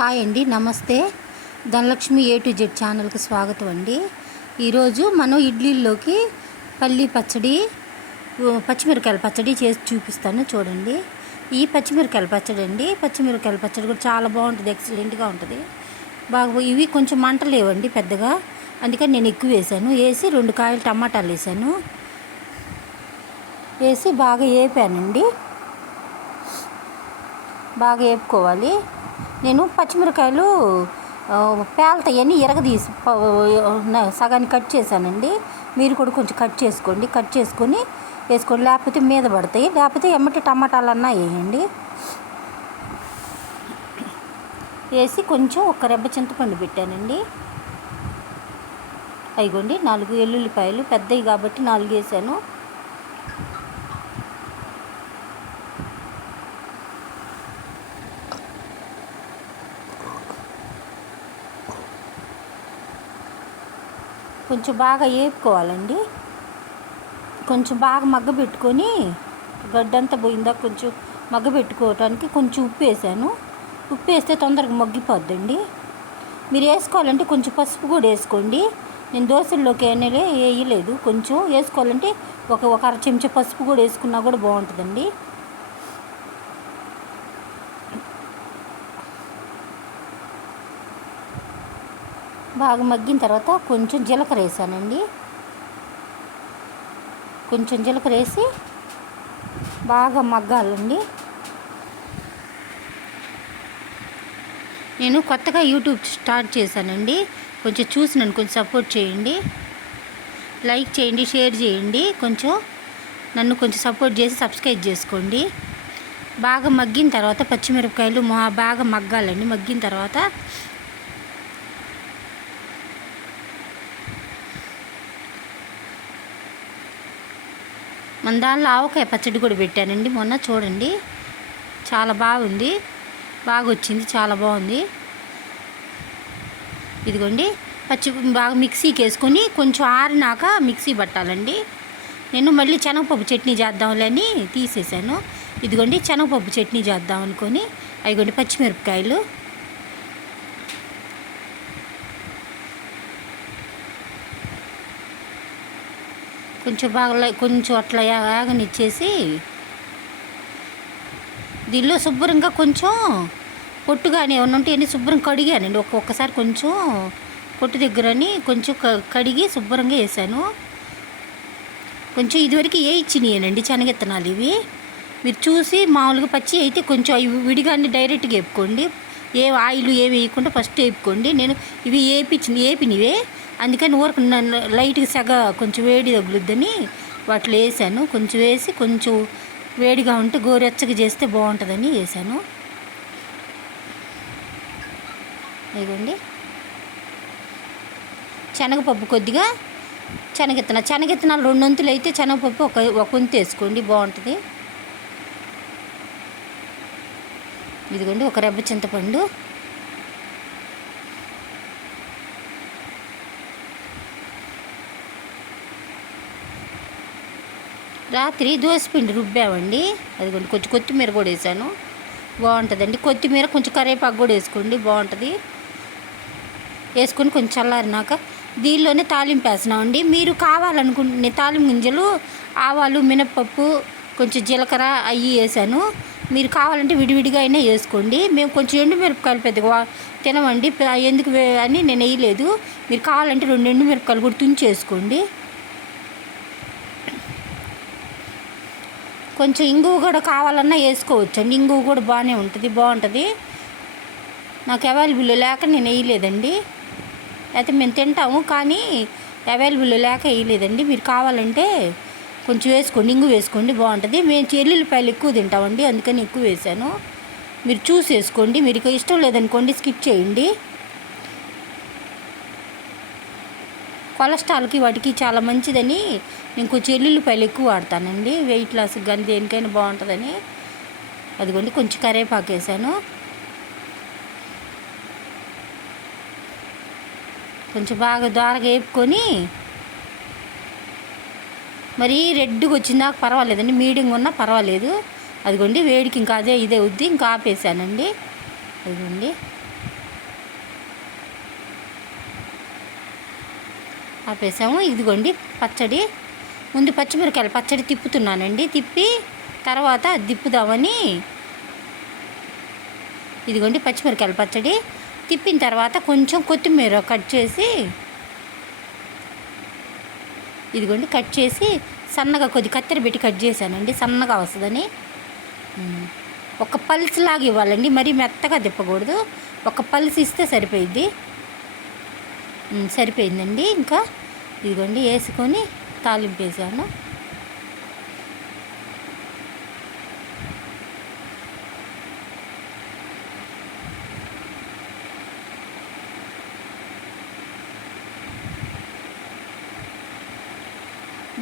Hi అండి నమస్తే. Dhanalakshmi A to Z ఛానల్కి స్వాగతం అండి. ఈరోజు మనం ఇడ్లీల్లోకి పల్లి పచ్చడి పచ్చిమిరకాయల పచ్చడి చేసి చూపిస్తాను చూడండి. ఈ పచ్చిమిరకాయల పచ్చడి అండి. పచ్చిమిరకాయల పచ్చడి కూడా చాలా బాగుంటుంది ఎక్సలెంట్గా ఉంటుంది. బాగా ఇవి కొంచెం మంట లేవండి పెద్దగా. అందుకని నేను ఎక్కువ వేసాను. వేసి రెండు కాయలు టమాటాలు వేసాను. వేసి బాగా వేపానండి. బాగా వేపుకోవాలి. నేను పచ్చిమిరకాయలు పేలతాయని ఇరగదీసి ఎరగదీసి సగాన్ని కట్ చేశానండి. మీరు కూడా కొంచెం కట్ చేసుకోండి. కట్ చేసుకొని వేసుకోండి. లేకపోతే మీద పడతాయి. లేకపోతే ఎమ్మటి టమాటాలన్నా వేయండి. వేసి కొంచెం ఒక రెబ్బ చింతపండు పెట్టానండి. అయిగోండి నాలుగు ఎల్లుల్లిపాయలు. పెద్దవి కాబట్టి నాలుగు వేసాను. కొంచెం బాగా వేపుకోవాలండి కొంచెం బాగా మగ్గ పెట్టుకొని గడ్డంతా పోయిందా కొంచెం మగ్గ పెట్టుకోవటానికి కొంచెం ఉప్పు వేసాను. ఉప్పు వేస్తే తొందరగా మగ్గిపోద్దండి. మీరు వేసుకోవాలంటే కొంచెం పసుపు కూడా వేసుకోండి. నేను దోశల్లోకి అనేలే వేయలేదు. కొంచెం వేసుకోవాలంటే ఒక ఒక అర చెంచా పసుపు కూడా వేసుకున్నా కూడా బాగుంటుందండి. బాగా మగ్గిన తర్వాత కొంచెం జీలకర్ర వేసానండి. కొంచెం జీలకర్ర వేసి బాగా మగ్గాలండి. నేను కొత్తగా యూట్యూబ్ స్టార్ట్ చేశానండి. కొంచెం చూసి నన్ను కొంచెం సపోర్ట్ చేయండి. లైక్ చేయండి షేర్ చేయండి. కొంచెం నన్ను కొంచెం సపోర్ట్ చేసి సబ్స్క్రైబ్ చేసుకోండి. బాగా మగ్గిన తర్వాత పచ్చిమిరపకాయలు మా బాగా మగ్గాలండి. మగ్గిన తర్వాత మన దానిలో ఆవకాయ పచ్చడి కూడా పెట్టానండి. మొన్న చూడండి చాలా బాగుంది. బాగా వచ్చింది చాలా బాగుంది. ఇదిగోండి పచ్చి బాగా మిక్సీకి వేసుకొని కొంచెం ఆరినాక మిక్సీ పట్టాలండి. నేను మళ్ళీ శనగపప్పు చట్నీ చేద్దాంలే అని తీసేసాను. ఇదిగోండి శనగపప్పు చట్నీ చేద్దాం అనుకొని అయిగోండి పచ్చిమిరపకాయలు. కొంచెం బాగా కొంచెం అట్లా యా- యాగనిచ్చేసి దీనిలో శుభ్రంగా కొంచెం పొట్టు కానీ ఏమన్నా ఉంటే అన్ని శుభ్రం కడిగానండి. ఒక్కొక్కసారి కొంచెం పొట్టు దగ్గరని కొంచెం క- కడిగి శుభ్రంగా వేసాను. కొంచెం ఇదివరకు ఏ ఇచ్చినాయనండి శనగిత్తనాలు ఇవి? మీరు చూసి మామూలుగా పచ్చి అయితే కొంచెం అవి విడిగానే డైరెక్ట్గా వేపుకోండి. ఏ ఆయిల్ ఏమి వేయకుండా ఫస్ట్ వేపుకోండి. నేను ఇవి వేపించిన వేపినవే అందుకని ఊరకు నన్ను లైట్గా సగ కొంచెం వేడి తగులుద్దని వాటిలో వేసాను. కొంచెం వేసి కొంచెం వేడిగా ఉంటే గోరెచ్చగా చేస్తే బాగుంటుందని వేసాను. ఇదిగోండి. శనగపప్పు కొద్దిగా శనగిత్తన శనగిత్తనాలు రెండు వంతులు అయితే శనగపప్పు ఒక ఒక వంతు వేసుకోండి బాగుంటుంది. ఇదిగోండి ఒక రెబ్బ చింతపండు. రాత్రి దోసపిండి రుబ్బామండి. అదిగోండి కొంచెం కొత్తిమీర కూడా వేసాను. బాగుంటుందండి. కొత్తిమీర కొంచెం కరివేపాకు కూడా వేసుకోండి బాగుంటుంది. వేసుకొని కొంచెం చల్లారినాక దీనిలోనే తాలింపు వేసినామండి మీరు కావాలనుకుంటే తాలింపు గింజలు ఆవాలు మినప్పప్పు కొంచెం జీలకర్ర అవి వేసాను. మీరు కావాలంటే విడివిడిగా అయినా వేసుకోండి. మేము కొంచెం ఎండుమిరపకాయలు పెద్దగా తినమండి. ఎందుకు అని నేను వేయలేదు. మీరు కావాలంటే రెండు ఎండుమిరపకాయలు కూడా తుంచి వేసుకోండి కొంచెం ఇంగువ కూడా కావాలన్నా వేసుకోవచ్చండి ఇంగువ కూడా బాగానే ఉంటుంది బాగుంటుంది. నాకు అవైలబుల్ లేక నేను వేయలేదండి. అయితే మేము తింటాము కానీ అవైలబుల్ లేక వేయలేదండి. మీరు కావాలంటే కొంచెం వేసుకోండి ఇంగు వేసుకోండి బాగుంటుంది. మేము చెల్లుల్లిపాయలు ఎక్కువ తింటామండి అందుకని ఎక్కువ వేసాను మీరు చూసి వేసుకోండి. మీరు ఇక ఇష్టం లేదనుకోండి స్కిప్ చేయండి. కొలెస్ట్రాల్కి వాటికి చాలా మంచిదని నేను కొంచెం ఎల్లుల్లిపాయలు ఎక్కువ వాడతానండి. వెయిట్ లాస్కి కానీ దేనికైనా బాగుంటుందని. అదిగోండి కొంచెం కరివేపాకు వేసాను. కొంచెం బాగా దోరగా వేపుకొని మరి రెడ్గా వచ్చిందాక పర్వాలేదండి. మీడియంగా ఉన్నా పర్వాలేదు. అదిగోండి వేడికి ఇంకా అదే ఇదే ఉద్ది ఇంకా ఆపేసానండి. అదిగోండి. ఆపేసాము. ఇదిగోండి పచ్చడి. ముందు పచ్చిమిరకాయలు పచ్చడి తిప్పుతున్నానండి. తిప్పి తర్వాత దిప్పుదామని తిప్పుదామని ఇదిగోండి పచ్చిమిరకాయల పచ్చడి. తిప్పిన తర్వాత కొంచెం కొత్తిమీర కట్ చేసి ఇదిగోండి కట్ చేసి సన్నగా కొద్ది కత్తెర పెట్టి కట్ చేశానండి. సన్నగా వస్తుందని. ఒక పల్స్ లాగా ఇవ్వాలండి. మరీ మెత్తగా తిప్పకూడదు. ఒక పల్స్ ఇస్తే సరిపోయిద్ది. సరిపోయిందండి. ఇంకా ఇదిగోండి వేసుకొని తాలింపు వేసాను.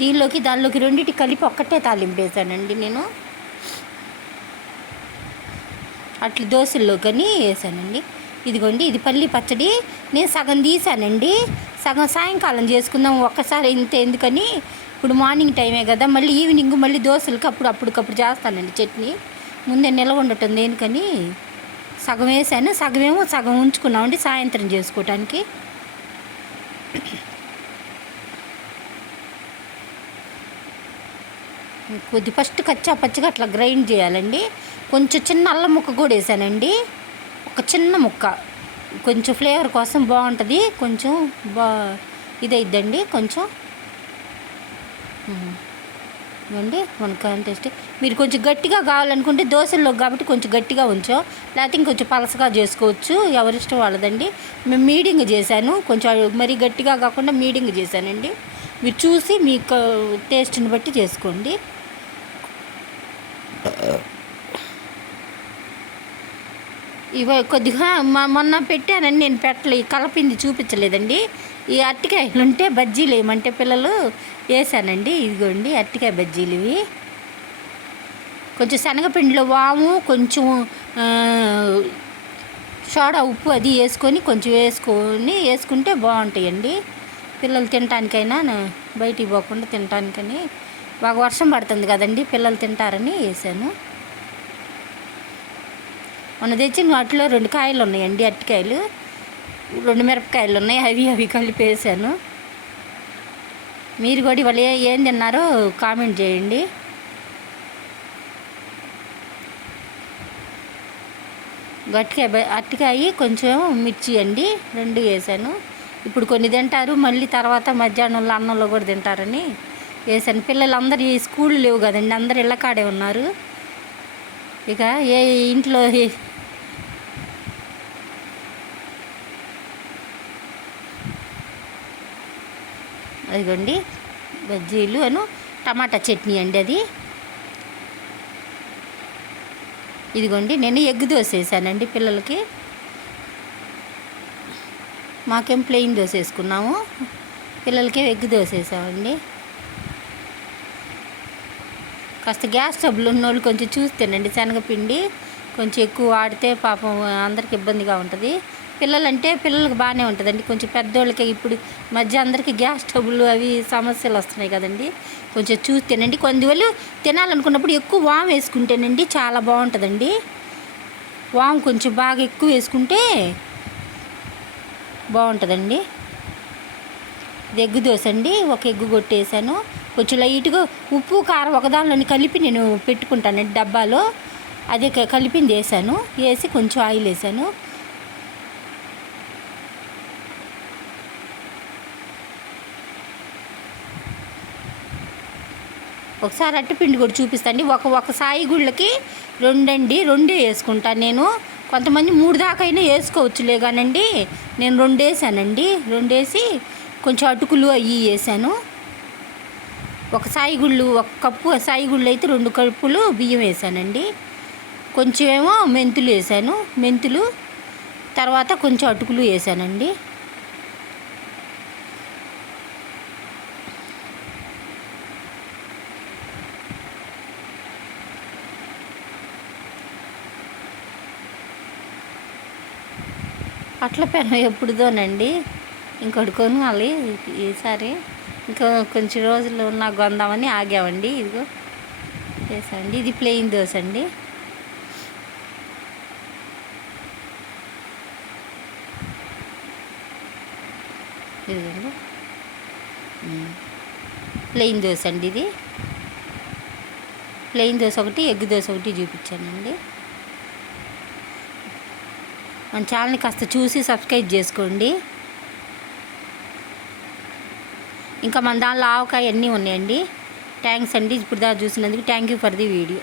దీనిలోకి దానిలోకి రెండింటి కలిపి ఒక్కటే తాలింపు వేసానండి నేను. అట్లా దోశల్లో కానీ వేసానండి. ఇదిగోండి ఇది పల్లి పచ్చడి. నేను సగం తీసానండి. సగం సాయంకాలం చేసుకుందాం ఒక్కసారి ఇంత ఎందుకని? ఇప్పుడు మార్నింగ్ టైమే కదా మళ్ళీ ఈవినింగ్ మళ్ళీ దోశలకి అప్పుడు అప్పటికప్పుడు చేస్తానండి చట్నీ. ముందే నిల్వ ఉండటం దేనికని? సగం వేసాను సగమేమో సగం ఉంచుకున్నామండి సాయంత్రం చేసుకోవటానికి కొద్ది ఫస్ట్ కచ్చా పచ్చిగా అట్లా గ్రైండ్ చేయాలండి. కొంచెం చిన్న అల్లం ముక్క కూడా వేసానండి. ఒక చిన్న ముక్క. కొంచెం ఫ్లేవర్ కోసం బాగుంటుంది. కొంచెం బా ఇదైద్దండి. కొంచెం. ఇవ్వండి. వంకాయ టేస్ట్. మీరు కొంచెం గట్టిగా కావాలనుకుంటే దోశల్లో కాబట్టి కొంచెం గట్టిగా ఉంచాం. లేకపోతే ఇంకొంచెం పలసగా చేసుకోవచ్చు. ఎవరిష్టం వాళ్ళదండి. మేము మీడింగ్ చేశాను. కొంచెం మరీ గట్టిగా కాకుండా మీడింగ్ చేశానండి. మీరు చూసి మీకు టేస్ట్ని బట్టి చేసుకోండి. ఇవ కొద్దిగా మా మొన్న పెట్టానని నేను పెట్టలే కలపింది చూపించలేదండి. ఈ అరటికాయలు ఉంటే బజ్జీలు వేయమంటే పిల్లలు వేసానండి ఇదిగోండి అరటికాయ బజ్జీలు ఇవి. కొంచెం శనగపిండిలో వాము కొంచెం సోడా ఉప్పు అది వేసుకొని కొంచెం వేసుకొని వేసుకుంటే బాగుంటాయండి. పిల్లలు తినటానికైనా బయటికి పోకుండా తినటానికని. బాగా వర్షం పడుతుంది కదండి పిల్లలు తింటారని వేసాను. మొన్న తెచ్చిన వాటిలో రెండు కాయలు ఉన్నాయండి అరటికాయలు. రెండు మిరపకాయలు ఉన్నాయి అవి అవి కలిపి వేసాను మీరు కూడా ఇవాళ ఏ- ఏం తిన్నారో కామెంట్ చేయండి. గట్టికాయ బ- అరటికాయ కొంచెం మిర్చి అండి రెండు వేసాను. ఇప్పుడు కొన్ని తింటారు మళ్ళీ తర్వాత మధ్యాహ్నంలో అన్నంలో కూడా తింటారని వేసాను. పిల్లలు ఈ స్కూల్ లేవు కదండి అందరు ఇళ్ళకాడే ఉన్నారు. ఇక ఏ ఇంట్లో ఇదండి బజ్జీలు అను టమాటా చట్నీ అండి అది. ఇదిగోండి నేను ఎగ్ దోశ వేసానండి పిల్లలకి. మాకేం ప్లెయిన్ దోశ వేసుకున్నాము పిల్లలకి ఎగ్ దోశ వేసామండి కాస్త గ్యాస్ ట్రబుల్ ఉన్న వాళ్ళు కొంచెం చూస్తేనండి శనగపిండి కొంచెం ఎక్కువ వాడితే పాపం అందరికి ఇబ్బందిగా ఉంటుంది. పిల్లలంటే పిల్లలకు బాగానే ఉంటుందండి. కొంచెం పెద్దోళ్ళకి ఇప్పుడు మధ్య అందరికీ గ్యాస్ ట్రబుల్ అవి సమస్యలు వస్తున్నాయి కదండి. కొంచెం చూస్తేనండి కొందివల్లు తినాలనుకున్నప్పుడు ఎక్కువ వాము వేసుకుంటేనండి చాలా బాగుంటుందండి. వాము కొంచెం బాగా ఎక్కువ వేసుకుంటే బాగుంటుందండి. ఇది ఎగ్గు దోశ అండి. ఒక ఎగ్గు కొట్టేసాను. కొంచెం లైట్గా ఉప్పు కారం ఒకదానిలోని కలిపి నేను పెట్టుకుంటానండి డబ్బాలో. అదే కలిపింది వేసాను. వేసి కొంచెం ఆయిల్ వేసాను. ఒకసారి అట్టిపిండి కూడా చూపిస్తండి. ఒక ఒక సాయి గుళ్ళకి రెండండి రెండే వేసుకుంటాను నేను. కొంతమంది మూడు దాకైనా వేసుకోవచ్చులే కానండి. నేను రెండు వేసానండి. రెండు వేసి కొంచెం అటుకులు అవి వేసాను. ఒక సాయి గుళ్ళు ఒక కప్పు సాయి గుళ్ళు అయితే రెండు కప్పులు బియ్యం వేసానండి. కొంచెమేమో మెంతులు వేసాను. మెంతులు తర్వాత కొంచెం అటుకులు వేసానండి. అట్ల పెనం ఎప్పుడుదోనండి. ఇంకోటి కొనాలి ఈసారి. ఇంకా కొంచెం రోజులు ఉన్న కొందామని ఆగామండి. ఇదిగో చేసండి ఇది ప్లెయిన్ దోశ అండి ఇదిగోండి ప్లెయిన్ దోశ అండి ఇది. ప్లెయిన్ దోశ ఒకటి ఎగ్ దోశ ఒకటి చూపించానండి. మన ఛానల్ని కాస్త చూసి సబ్స్క్రైబ్ చేసుకోండి. ఇంకా మన దానిలో ఆవకాయ అన్నీ ఉన్నాయండి. థ్యాంక్స్ అండి. ఇప్పుడు దా చూసినందుకు thank you for the video